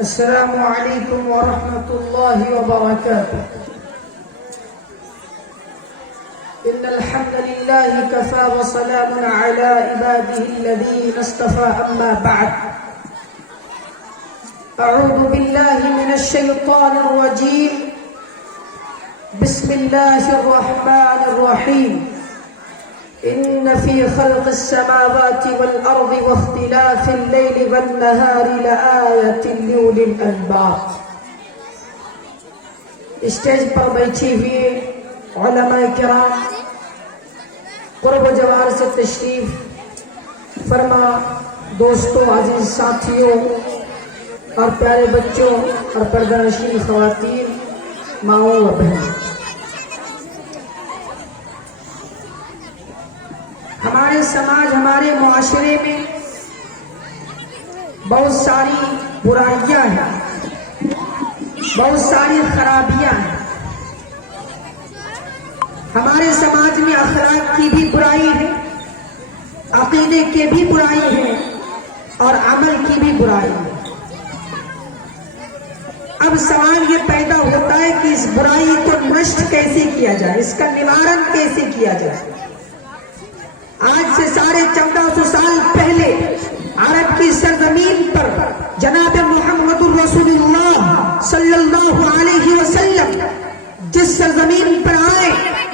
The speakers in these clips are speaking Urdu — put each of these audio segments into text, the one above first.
السلام عليكم ورحمة الله وبركاته. إن الحمد لله كفى وسلام على عباده الذين اصطفى. أما بعد، أعوذ بالله من الشيطان الرجيم. بسم الله الرحمن الرحيم. إن في خلق السماوات والأرض واختلاف الليل والنهار لآية لأولي الألباب. اسٹیج پر بیٹھی ہوئی علماء کرام، قرب و جوار سے تشریف فرما دوستوں، عزیز ساتھیوں اور پیارے بچوں اور پردہ نشین خواتین، ماؤں اور بہنوں، ہمارے سماج، ہمارے معاشرے میں بہت ساری برائیاں ہیں، بہت ساری خرابیاں ہیں. ہمارے سماج میں اخلاق کی بھی برائی ہے، عقیدے کی بھی برائی ہے اور عمل کی بھی برائی ہے. اب سوال یہ پیدا ہوتا ہے کہ اس برائی کو نشٹ کیسے کیا جائے، اس کا نوارن کیسے کیا جائے. آج سے 1450 سال پہلے عرب کی سرزمین پر جناب محمد الرسول اللہ صلی اللہ علیہ وسلم جس سرزمین پر آئے،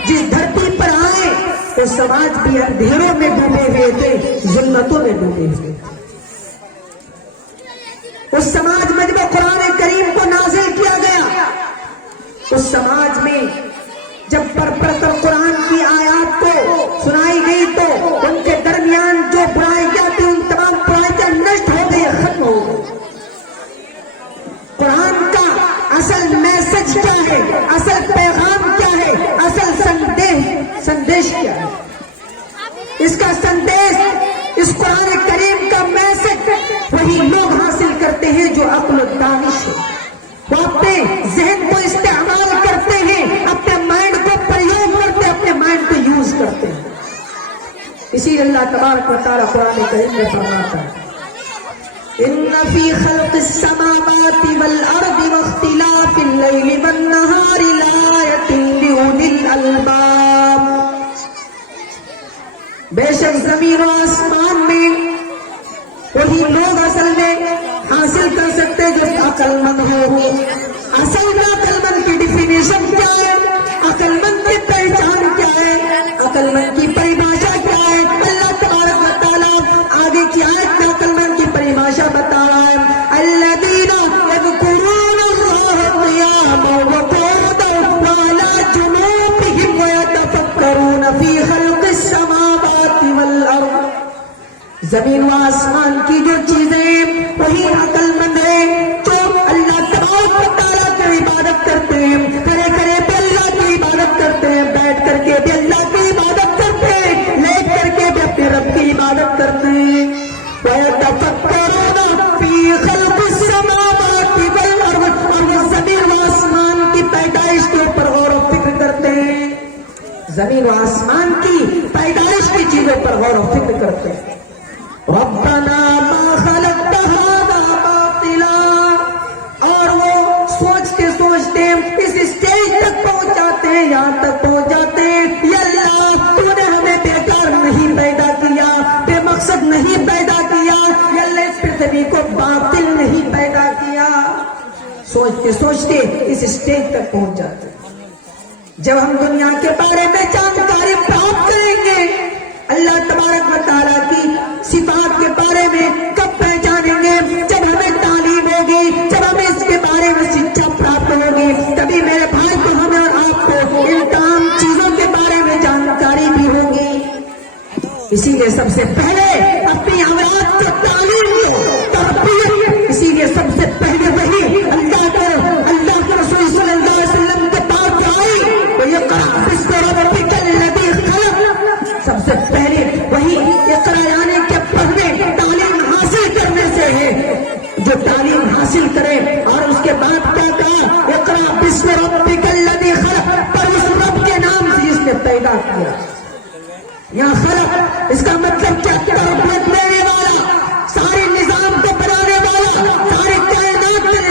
جس دھرتی پر آئے، وہ سماج بھی اندھیروں میں ڈوبے ہوئے تھے، ذلتوں میں ڈوبے ہوئے تھے. اس سماج میں جب قرآن کریم کو نازل کیا گیا، اس سماج میں جب پڑھ کر قرآن کی آیات کو سنائی گئی تو ان کے درمیان جو برائیاں تھیں، ان تمام برائیاں نشٹ ہو گئی، ختم ہو گئی. قرآن کا اصل میسج کیا ہے، اصل پیغام کیا ہے، اصل سندیش کیا ہے؟ اس کا سندیش، اس قرآن کریم کا میسج وہی لوگ حاصل کرتے ہیں جو عقل و دانش ہے. وہ اپنے ذہن کو استعمال کرتے ہیں، اپنے مائنڈ کو پریوگ کرتے ہیں، اپنے مائنڈ کو یوز کرتے ہیں. اسی لیے اللہ تبارک و تعالیٰ قرآن کریم میں فرماتا ہے ان فی خلق السماوات والارض واختلاف اللیل والنہار لآیۃ لأولی الالباب. بے شک زمین و آسمان میں وہی لوگ اصل میں حاصل کر سکتے جو عقل مند ہو. اصل میں عقل مند کی ڈیفینیشن کیا ہے، عقل مند کی پہچان کیا ہے، عقل مند کی پریبھاشا کیا ہے؟ اللہ تبارک و تعالیٰ آگے کی آیت میں عقل مند کی پریبھاشا بتا رہا ہے الذین یذکرون اللہ قیاما وقعودا وعلی جنوبہم ویتفکرون فی خلق السماوات والارض. زمین و آسمان کی جو چیزیں وہی عقل مند ہیں جو اللہ تبارک و تعالیٰ کی عبادت کرتے ہیں، کھڑے کھڑے بھی اللہ کی عبادت کرتے ہیں، بیٹھ کر کے بھی اللہ کی عبادت کرتے ہیں، لیٹ کر کے بھی اپنے رب کی عبادت کرتے ہیں. وَيَتَفَكَّرُونَ فِي خَلْقِ السَّمَاوَاتِ وَالْأَرْضِ. اور وہ زمین و آسمان کی پیدائش کے اوپر غور و فکر کرتے ہیں، زمین و آسمان کی پیدائش کی چیزوں پر غور و فکر کرتے ہیں. ربنا ما خلقت هذا باطلا. اور وہ سوچتے سوچتے اس اسٹیج تک پہنچ جاتے ہیں، یہاں تک پہنچ جاتے ہیں یا اللہ تو نے ہمیں بیکار نہیں پیدا کیا، بے مقصد نہیں پیدا کیا، یا اللہ اس پرتھوی کو باطل نہیں پیدا کیا. سوچتے سوچتے اس اسٹیج تک پہنچ جاتے ہیں. جب ہم دنیا کے بارے میں جانکاری پراپت کریں گے، اللہ تبارک و تعالیٰ کی صفات کے بارے میں کب پہچانیں گے؟ جب ہمیں تعلیم ہوگی، جب ہمیں اس کے بارے میں شکشا پراپت ہوگی، تبھی میرے بھائی کو، ہمیں اور آپ کو ان تمام چیزوں کے بارے میں جانکاری بھی ہوگی. اسی لیے سب سے پہلے اپنی اولاد کو تعلیم دو، تربیت. اسی لیے سب سے پہلے وہی اللہ کے رسول صلی اللہ علیہ وسلم کے پاس آئی، وہ یہ اقرأ باسم ربک الذی خلق. سب سے پہلے وہی اقرأ یعنی کہ پڑھنے، تعلیم حاصل کرنے سے ہے. جو تعلیم حاصل کرے اور اس کے بعد کیا کہا، اقرأ باسم ربک الذی خلق، پر اس رب کے نام سے جس نے پیدا کیا. یہاں خلق اس کا مطلب کیا؟ تربیت دینے والا، سارے نظام کو بنانے والا، سارے کائنات میں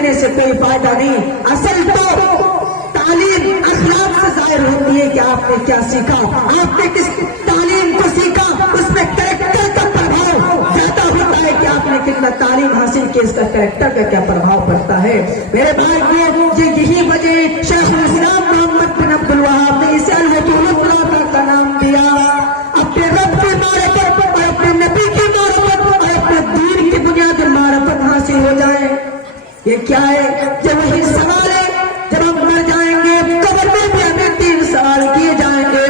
دینے سے کوئی فائدہ نہیں. اصل تو تعلیم اخلاق سے ظاہر ہوتی ہے کہ آپ نے کیا سیکھا, آپ نے کس تعلیم کو سیکھا, اس میں کریکٹر کا پربھاؤ زیادہ ہوتا ہے کہ آپ نے کتنا تعلیم حاصل کی, اس کا کریکٹر کا کیا پربھاؤ پڑتا ہے. میرے بھائیو, یہی وجہ شیخ الاسلام محمد بن عبد الوہاب نے اسے الہۃ کا نام دیا. اپنے رب کی معرفت اور اپنے نبی کی معرفت اور اپنے دین کی بنیاد معرفت حاصل ہو جائے. یہ کیا ہے؟ یہ وہی سوال ہے. جب ہم مر جائیں گے قبر میں بھی ہمیں 3 سوال کیے جائیں گے.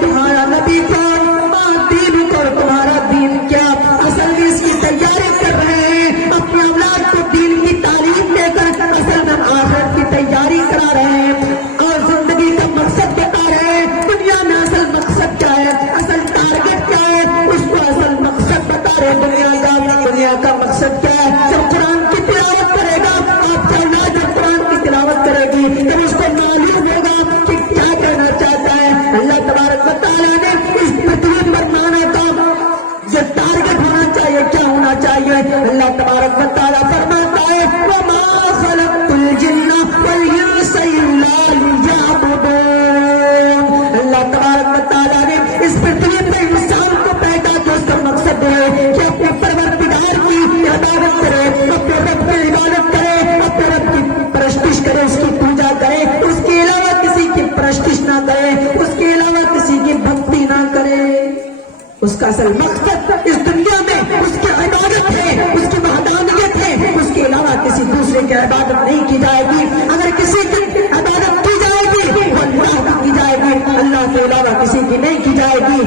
تمہارا نبی کون, ماں دین کو, تمہارا دین کیا. اصل میں اس کی تیاری کر رہے ہیں, اپنی اولاد کو دین کی تعلیم دے کر اصل میں آخرت کی تیاری کرا رہے ہیں اور زندگی کا مقصد بتا رہے ہیں. دنیا میں اصل مقصد کیا ہے, اصل ٹارگیٹ کیا ہے, اس کو اصل مقصد بتا رہے ہیں. دنیا کا مقصد کیا ہے؟ جب قرآن کی تلاوت کرے گا, آپ کا اولاد جب قرآن کی تلاوت کرے گی تب اس کو معلوم ہوگا کہ کیا کہنا چاہتا ہے. اللہ تبارک و تعالیٰ نے اس پرتھوی پر مانا کا جو ٹارگیٹ ہونا چاہیے کیا ہونا چاہیے. اللہ تبارک و تعالیٰ فرماتا ہے وَمَا خَلَقْتُ الْجِنَّ وَالْإِنسَ إِلَّا لِيَعْبُدُونِ. اللہ تبارک و تعالیٰ نے اس پرتھوی پر انسان کو پیدا کیا, اس کا مقصد ہے کہ اپنے پروردگار کی عبادت کرے, اپنے رب کی عبادت کرے, اپنے رب کی پرستش کرے, اس کی پوجا کرے, اس کے علاوہ کسی کی پرستش نہ کرے, اس کے علاوہ کسی کی بھکتی نہ کرے. اس کا اصل مقصد اس دنیا میں اس کی عبادت ہے, اس کی وحدانیت ہے. اس کے علاوہ کسی دوسرے کی عبادت نہیں کی جائے گی. اگر کسی کی عبادت کی جائے گی وہ اللہ کی جائے گی, اللہ کے علاوہ کسی کی نہیں کی جائے گی.